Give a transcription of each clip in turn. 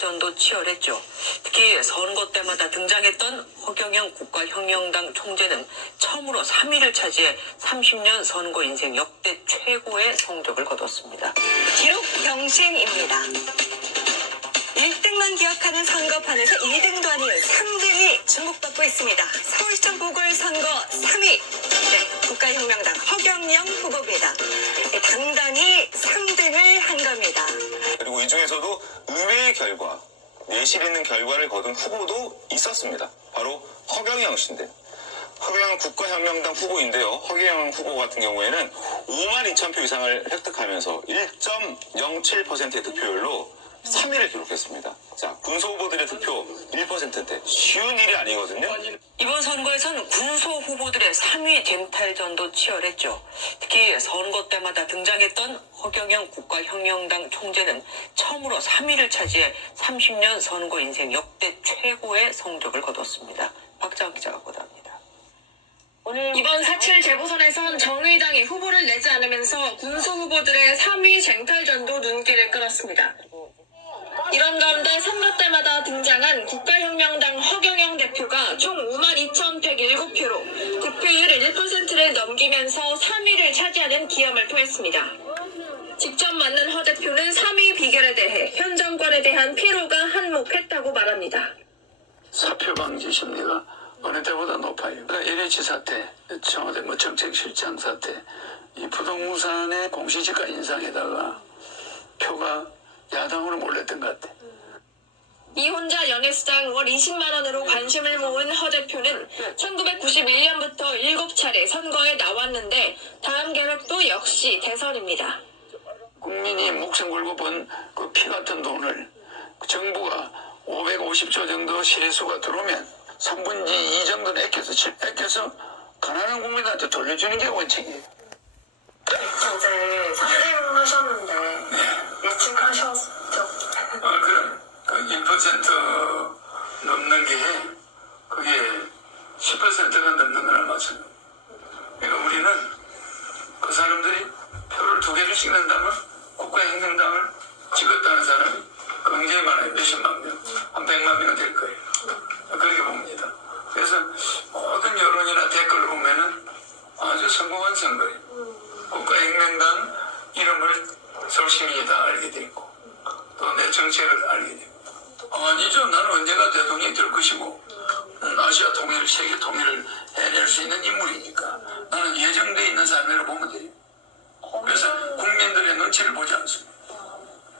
쟁탈전도 치열했죠. 특히 선거 때마다 등장했던 허경영 국가혁명당 총재는 처음으로 3위를 차지해 30년 선거 인생 역대 최고의 성적을 거뒀습니다. 기록 경신입니다. 1등만 기억하는 선거판에서 2등도 아닌 3등이 주목받고 있습니다. 서울시청 보궐선거 3위. 네, 국가혁명당 허경영 후보입니다. 당당히 3등을 한 겁니다. 그리고 이 중에서도 의외의 결과, 내실 있는 결과를 거둔 후보도 있었습니다. 바로 허경영 씨인데, 허경영 국가혁명당 후보인데요. 허경영 후보 같은 경우에는 52,000표 이상을 획득하면서 1.07%의 득표율로 3위를 기록했습니다. 자, 군소 후보들의 득표 1%인데 쉬운 일이 아니거든요. 이번 선거에선 군소 후보들의 3위 쟁탈전도 치열했죠. 특히 선거 때마다 등장했던 허경영 국가혁명당 총재는 처음으로 3위를 차지해 30년 선거 인생 역대 최고의 성적을 거뒀습니다. 박자원 기자가 보도합니다. 이번 4.7 재보선에선 정의당이 후보를 내지 않으면서 군소 후보들의 3위 쟁탈전도 눈길을 끌었습니다. 이런 가운데 선거 때마다 등장한 국가혁명당 허경영 대표가 총 52,107표로 득표율 1%를 넘기면서 3위를 차지하는 기염을 토했습니다. 직접 만난 허 대표는 3위 비결에 대해 현 정권에 대한 피로가 한몫했다고 말합니다. 사표 방지 심리가 어느 때보다 높아요. 그러니까 LH 사태, 청와대 정책실장 사태, 이 부동산의 공시지가 인상에다가 표가 야당으로 몰렸던 것 같아. 이 혼자 연회수당 월 20만 원으로 관심을 모은 허 대표는 1991년부터 7차례 선거에 나왔는데 다음 계획도 역시 대선입니다. 국민이 목숨 걸고 번 그 피 같은 돈을 정부가 550조 정도 세수가 들어오면 3분의 2 정도는 아껴서 가난한 국민한테 돌려주는 게 원칙이에요. 어제 선생하셨는데 예측하셨죠? 그럼 그 1% 넘는 게 그게 10%가 넘는 거나 마찬가지. 그러니까 우리는 그 사람들이 표를 2개를 낸다면 국가혁명당을 찍었다는 사람이 굉장히 많아요. 몇십만 명, 한 100만 명은 될 거예요. 그렇게 봅니다. 그래서 모든 여론이나 댓글을 보면은 아주 성공한 선거예요. 국가혁명당 이름을 서울시민이 다 알게 됐고 또 내 정책을 알게 되고 아니죠. 나는 언제가 대통령이 될 것이고 아시아 통일, 세계 통일을 해낼 수 있는 인물이니까 나는 예정되어 있는 사람이라고 보면 돼요. 그래서 국민들의 눈치를 보지 않습니다.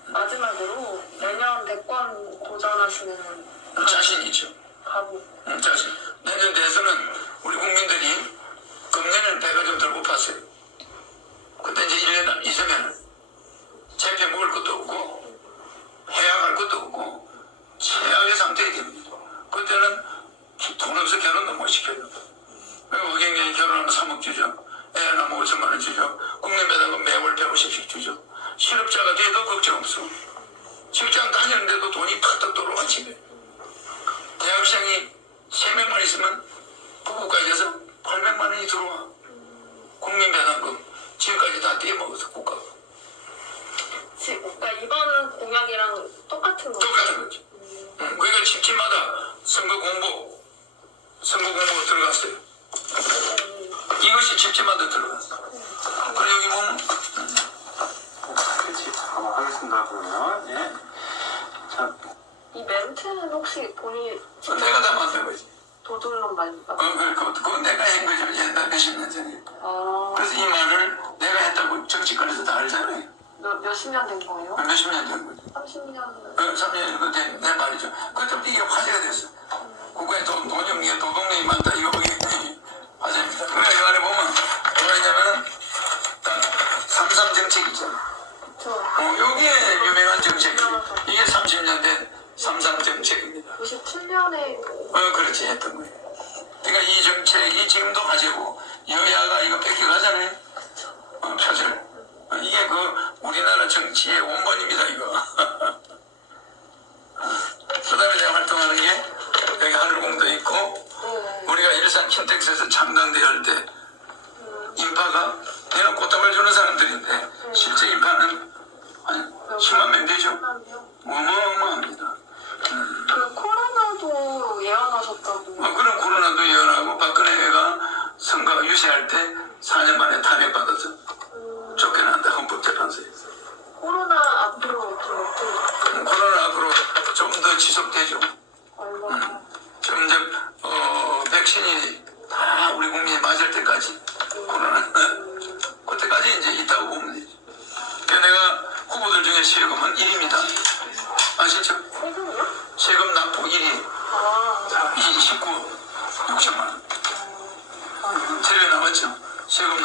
마지막으로 내년 대권 도전하시는 자신이죠. 각오. 자신. 내년 대선은 우리 국민들이 금년에는 배가 좀 덜 고팠어요. 그때 이제 1년 있으면 채표 먹을 것도 없고 해약할 것도 없고 최악의 상태가 됩니다. 그때는 돈 없어 결혼도 못 시켜요. 그리고 허경영이 결혼하면 3억 주죠. 애 하나 5천만 원 주죠. 국민배당금 매월 150씩 주죠. 실업자가 돼도 걱정 없어. 직장 다니는데도 돈이 팍팍 들어와 집에. 대학생이 3명만 있으면 부부까지 해서 800만 원이 들어와. 국민배당금 지금까지 다 떼먹어서 국가가. 그러니까 이번 공약이랑 똑같은 거죠? 똑같은 거지. 그러니까 집집마다 선거 공보 들어갔어요. 이것이 집집마다 들어갔어. 그리고 여기 보면 그렇지. 잠깐만 하겠습니다. 그러면 예. 자, 이 멘트는 혹시 본인이 내가 다 만든 거지. 도둑놈 말입니까? 그거 내가 한 거죠. 옛날 몇십 년 전에. 그래서 이 말을 내가 했다고 정치권에서 다 알잖아요. 몇십 년 된 거예요? 몇십 년 전 거죠. 30년. 3년 내 말이죠. 그때 이게 화제가 됐어. 국가에 돈이 없는 게 도둑놈이 많다. 이거 그게 화제입니다. 그래 이 안에 보면 뭐냐면 3.3 정책 있잖아. 여기에 유명한 정책이에요. 이게 30년 된 3.3 정책입니다. 97년에 그렇지 했던 거예요. 그러니까 이 정책이 지금도 화제고 여야가 이거 뺏겨가잖아요. 표절. 이게 그 우리나라 정치의 원본입니다 이거. 그다음에 내가 활동하는 게 여기 하늘공도 있고 우리가 일산 킨텍스에서 창당대회 때 인파가 내가 꽃다발 주는 사람들인데 실제 인파는 한 10만 명 되죠. 어마어마합니다.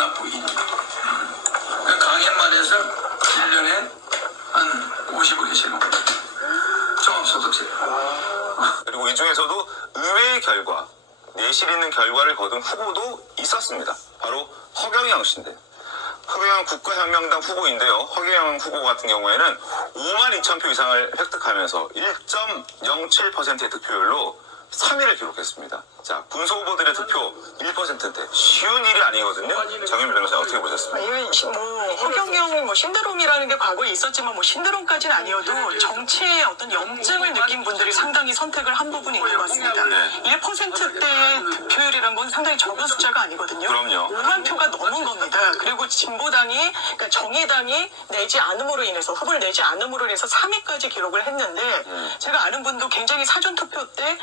워낙 부인이. 강연만 해서 1년에 한 50억이 되는 종합소득세. 그리고 이 중에서도 의외의 결과, 내실 있는 결과를 거둔 후보도 있었습니다. 바로 허경영 씨인데, 허경영 국가혁명당 후보인데요. 허경영 후보 같은 경우에는 52,000표 이상을 획득하면서 1.07%의 득표율로 3위를 기록했습니다. 자, 군소 후보들의 득표 1%인데 쉬운 일이 아니거든요. 정현미 변호사 어떻게 보셨습니까? 이건 허경영이 신드롬이라는 게 과거에 있었지만 신드롬까지는 아니어도 정치의 어떤 염증을 느낀 분들이 상당히 선택을 한 부분이 있는 것 같습니다. 네. 1%대의 득표율이라는 건 상당히 적은 숫자가 아니거든요. 그럼요. 5만 표가 넘은 겁니다. 그리고 진보당이, 그러니까 정의당이 내지 않음으로 인해서, 후보를 내지 않음으로 인해서 3위까지 기록을 했는데, 제가 아는 분도 굉장히 사전투표 때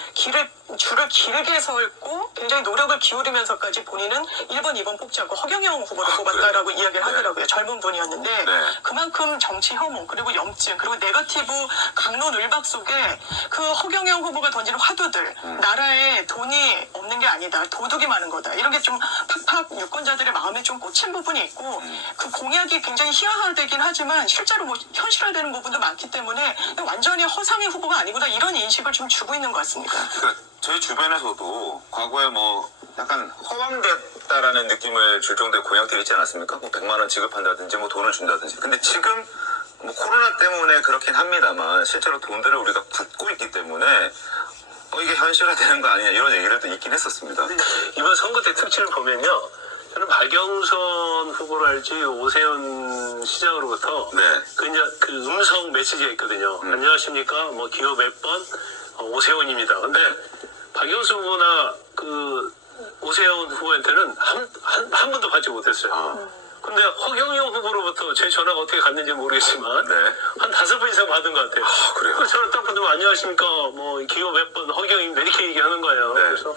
줄을 길게 서있고 굉장히 노력을 기울이면서까지 본인은 1번, 2번 뽑지 않고 허경영 후보를 뽑았다라고 이야기를 하더라고요. 젊은 분이었는데 네. 그만큼 정치 혐오, 그리고 염증, 그리고 네거티브 강론 울박 속에 그 허경영 후보가 던지는 화두들, 나라에 돈이 없는 게 아니다, 도둑이 많은 거다, 이런 게 좀 팍팍 유권자들의 마음에 좀 꽂힌 부분이 있고, 그 공약이 굉장히 희화화되긴 하지만 실제로 현실화되는 부분도 많기 때문에 완전히 허상의 후보가 아니구나, 이런 인식을 좀 주고 있는 것 같습니다. 그러니까 저희 주변에서도 과거에 약간 허황됐다라는 느낌을 줄 정도의 공약들이 있지 않았습니까? 100만 원 지급한다든지 돈을 준다든지. 근데 지금 코로나 때문에 그렇긴 합니다만 실제로 돈들을 우리가 받고 있기 때문에 이게 현실화되는 거 아니냐 이런 얘기를 있긴 했었습니다. 이번 선거 때 특징을 보면요, 저는 박영선 후보랄지 오세훈 시장으로부터 네. 그 음성 메시지가 있거든요. 안녕하십니까, 기호 몇 번, 오세훈입니다. 근데 박영선 후보나 오세훈 후보한테는 한 번도 받지 못했어요. 근데 허경영 후보로부터 제 전화가 어떻게 갔는지 모르겠지만 네. 한 5번 이상 받은 것 같아요. 그래요? 그래서 저는 딱 보면 안녕하십니까, 기호 몇 번 허경영입니다, 이렇게 얘기하는 거예요. 네. 그래서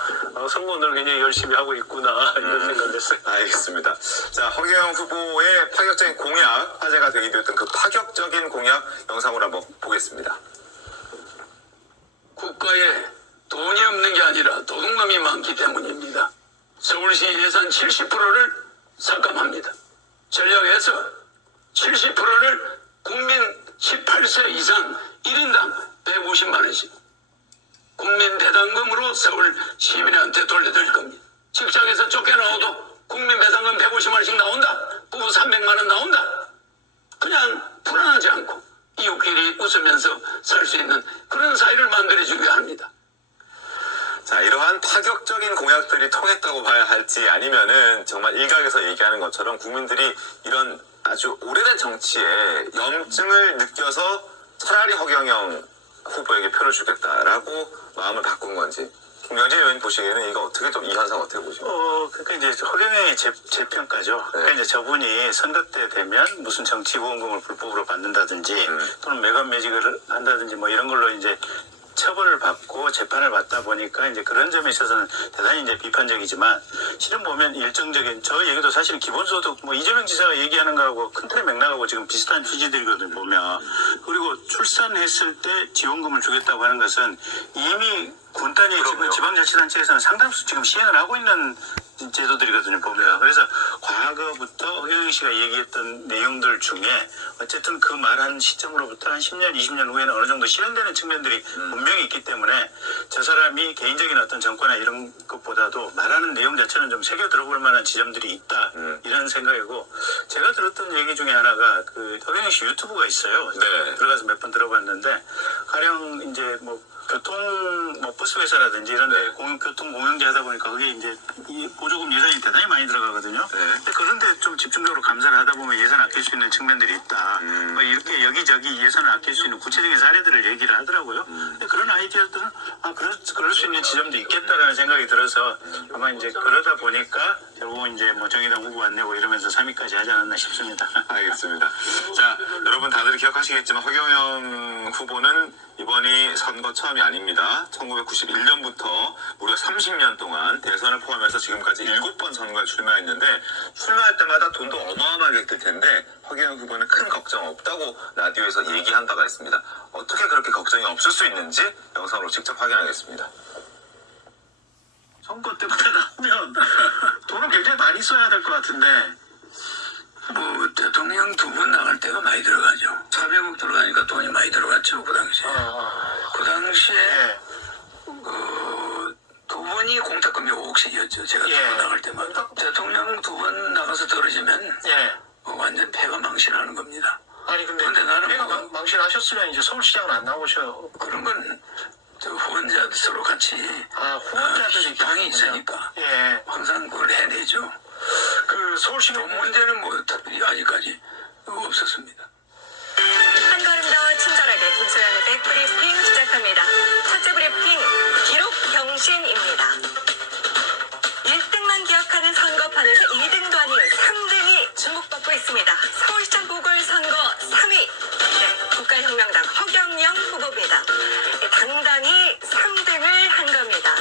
선거를 굉장히 열심히 하고 있구나 이런 생각을 했어요. 알겠습니다. 자, 허경영 후보의 파격적인 공약, 화제가 되기도 했던 그 파격적인 공약 영상으로 한번 보겠습니다. 국가에 돈이 없는 게 아니라 도둑놈이 많기 때문입니다. 서울시 예산 70%를 삭감합니다. 전략에서 70%를 국민 18세 이상 1인당 150만 원씩 국민 배당금으로 서울 시민한테 돌려드릴 겁니다. 직장에서 쫓겨나오도 국민 배당금 150만 원씩 나온다. 부부 300만 원 나온다. 그냥 불안하지 않고 이웃끼리 웃으면서 살 수 있는 그런 사회를 만들어주게 합니다. 자, 이러한 파격적인 공약들이 통했다고 봐야 할지 아니면은 정말 일각에서 얘기하는 것처럼 국민들이 이런 아주 오래된 정치에 염증을 느껴서 차라리 허경영 후보에게 표를 주겠다라고 마음을 바꾼 건지, 김경진 의원 보시기에는 이거 어떻게 좀 이 현상 어떻게 보십니까? 그러니까 이제 허경영의 재평가죠. 그러니까 이제 저분이 선거 때 되면 무슨 정치 후원금을 불법으로 받는다든지 또는 매각매직을 한다든지 이런 걸로 이제 처벌을 받고 재판을 받다 보니까 이제 그런 점에 있어서는 대단히 이제 비판적이지만, 실은 보면 일정적인 저 얘기도 사실 기본소득 이재명 지사가 얘기하는 거하고 큰 틀의 맥락하고 지금 비슷한 취지들이거든요, 보면. 그리고 출산했을 때 지원금을 주겠다고 하는 것은 이미 군 단위 지금 지방자치단체에서는 상당수 지금 시행을 하고 있는 제도들이거든요, 보면. 그래서 과거부터 허경영 씨가 얘기했던 내용들 중에 어쨌든 그 말한 시점으로부터 한 10년, 20년 후에는 어느 정도 실현되는 측면들이 분명히 있기 때문에 저 사람이 개인적인 어떤 정권이나 이런 것보다도 말하는 내용 자체는 좀 새겨 들어볼 만한 지점들이 있다, 이런 생각이고, 제가 들었던 얘기 중에 하나가 허경영 씨 유튜브가 있어요. 네. 들어가서 몇 번 들어봤는데, 가령 이제 교통 버스 회사라든지 이런 데 교통 공영제 하다 보니까 그게 이제 이 보조금 예산이 대단히 많이 들어가거든요. 근데 그런데 좀 집중적으로 감사를 하다 보면 예산 아낄 수 있는 측면들이 있다. 이렇게 여기저기 예산을 아낄 수 있는 구체적인 사례들을 얘기를 하더라고요. 근데 그런 아이디어들은 그럴 수 있는 지점도 있겠다라는 생각이 들어서 아마 이제 그러다 보니까 결국은 이제 정의당 후보 안 내고 이러면서 3위까지 하지 않았나 싶습니다. 알겠습니다. 자, 여러분 다들 기억하시겠지만 허경영 후보는 이번이 선거 처음이 아닙니다. 1991년부터 무려 30년 동안 대선을 포함해서 지금까지 7번 선거에 출마했는데, 출마할 때마다 돈도 어마어마하게 들 텐데 허경영 후보는 큰 걱정 없다고 라디오에서 얘기한 바가 있습니다. 어떻게 그렇게 걱정이 없을 수 있는지 영상으로 직접 확인하겠습니다. 선거 때마다 나오면 돈을 굉장히 많이 써야 될 것 같은데 뭐 대통령 두 분 나갈 때가 많이 들어가죠. 400억 들어가니까 돈이 많이 들어갔죠 그 당시에. 그 당시에 두 분이 공탁금이 5억씩이었죠. 제가 두 번 나갈 때마다. 대통령 두 번 나가서 떨어지면 완전 패가 망신하는 겁니다. 아니 근데 나는 내가 망신하셨으면 이제 서울시장은 안 나오셔요. 그런 건 저 후원자들 서로 같이 후원자들이 당이 있으니까 항상 그걸 해내죠. 그 서울시민 돈 문제는 뭐 특별히 아직까지 없었습니다. 한 걸음 더 친절하게 김소연의 백브리핑 시작합니다. 첫째 브리핑, 기록 경신입니다. 1등만 기억하는 선거판에서 2등도 아닌 3등이 주목받고 있습니다. 서울시장 보궐선거 3위. 네, 국가혁명당 허경영 후보입니다. 당당히 3등을 한 겁니다.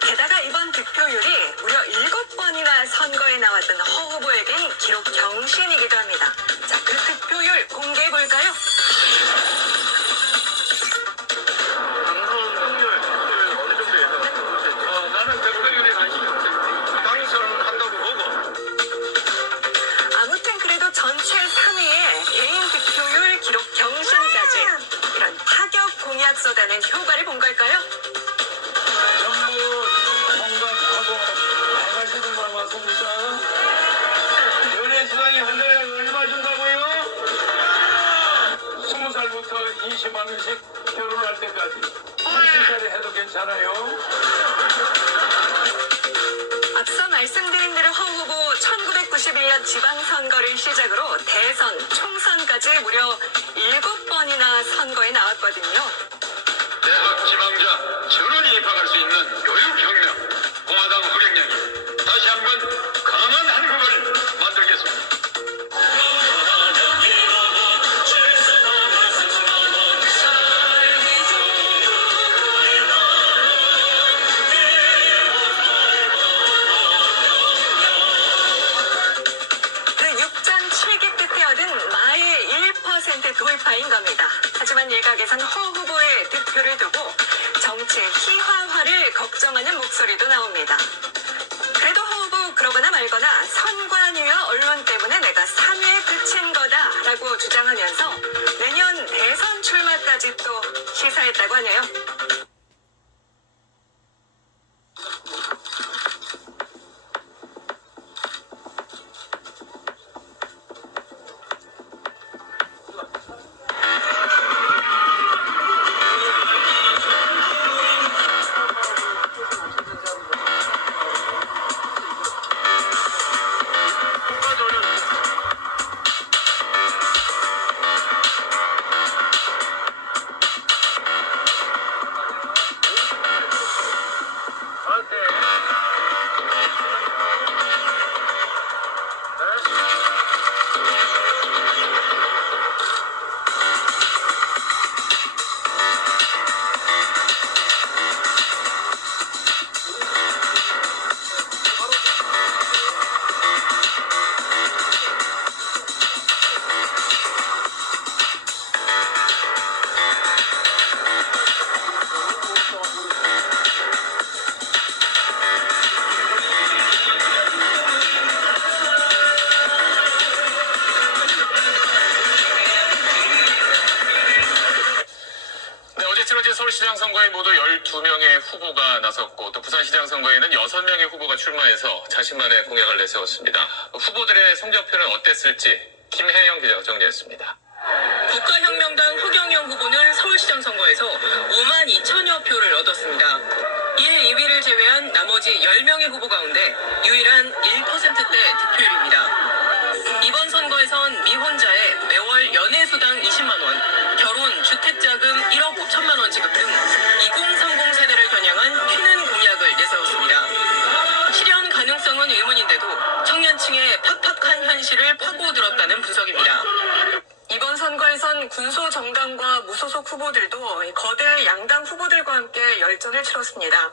게다가 이번 득표율이 무려 7번이나 선거에 나왔던 허 후보에겐 기록 경신이기도 합니다. 자, 그 득표율 공개해볼까요? 당선율 어느 정도 예상하세요? 나는 득표율에 관심이 없어요. 당선한다고 보고. 아무튼 그래도 전체 3위에 개인 득표율 기록 경신까지 이런 파격 공약 쏟아낸 효과를 본 걸까요? 정부 성공하고 나가시는 말 맞습니까? 연예수당이 한 달에 얼마 준다고요? 20살부터 20만 원씩 결혼할 때까지 30살에 해도 괜찮아요? 앞서 말씀드린 대로 허 후보 1991년 지방선거를 시작으로 대선, 총선까지 무려 7번이나 선거에 나왔거든요. 대학 지방자 전원이 입학할 수 있는 교육혁명, 공화당 허경영이 다시 한번 강한 한국을 만들겠습니다. 그 6전 7기 끝에 얻은 마의 1% 돌파인 겁니다. 하지만 일각에선 허 후보의 득표를 두고 정치의 희화화를 걱정하는 목소리도 나옵니다. 그래도 허 후보 그러거나 말거나 선관위와 언론 때문에 내가 3위에 그친 거다라고 주장하면서 내년 대선 출마까지 또 시사했다고 하네요. 치러진 서울시장 선거에 모두 12명의 후보가 나섰고 또 부산시장 선거에는 6명의 후보가 출마해서 자신만의 공약을 내세웠습니다. 후보들의 성적표는 어땠을지 김혜영 기자가 정리했습니다. 국가혁명당 허경영 후보는 서울시장 선거에서 5만 2천여 표를 얻었습니다. 1, 2위를 제외한 나머지 10명의 후보 가운데 유일한 1%대 득표율입니다. 이번 선거에선 미혼자에 매월 연애수당 20만 원, 결혼, 주택자금 1억 5천만 원 지급 등 2030 세대를 겨냥한 튀는 공약을 내세웠습니다. 실현 가능성은 의문인데도 청년층의 팍팍한 현실을 파고들었다는 분석입니다. 이번 선거에선 군소 정당과 무소속 후보들도 거대 양당 후보들과 함께 열전을 치렀습니다.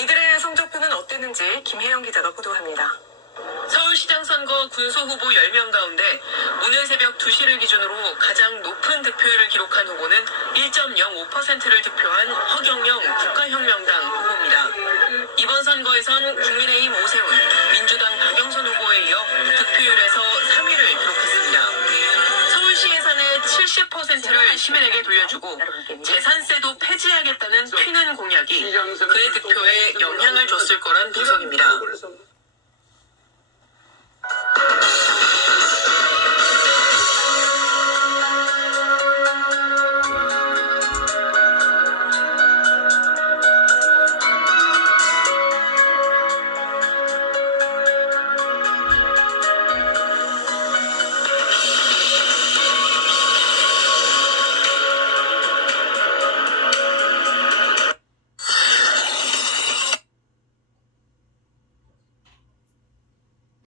이들의 성적표는 어땠는지 김혜영 기자가 보도합니다. 서울시장 선거 군소 후보 10명 가운데 오늘 새벽 2시를 기준으로 가장 높은 득표율을 기록한 후보는 1.05%를 득표한 허경영 국가혁명당 후보입니다. 이번 선거에선 국민의힘 오세훈, 민주당 박영선 후보에 이어 득표 득표율에서 3위를 기록했습니다. 서울시 예산의 70%를 시민에게 돌려주고 재산세도 폐지하겠다는 튀는 공약이 그의 득표에 영향을 줬을 거란 분석입니다.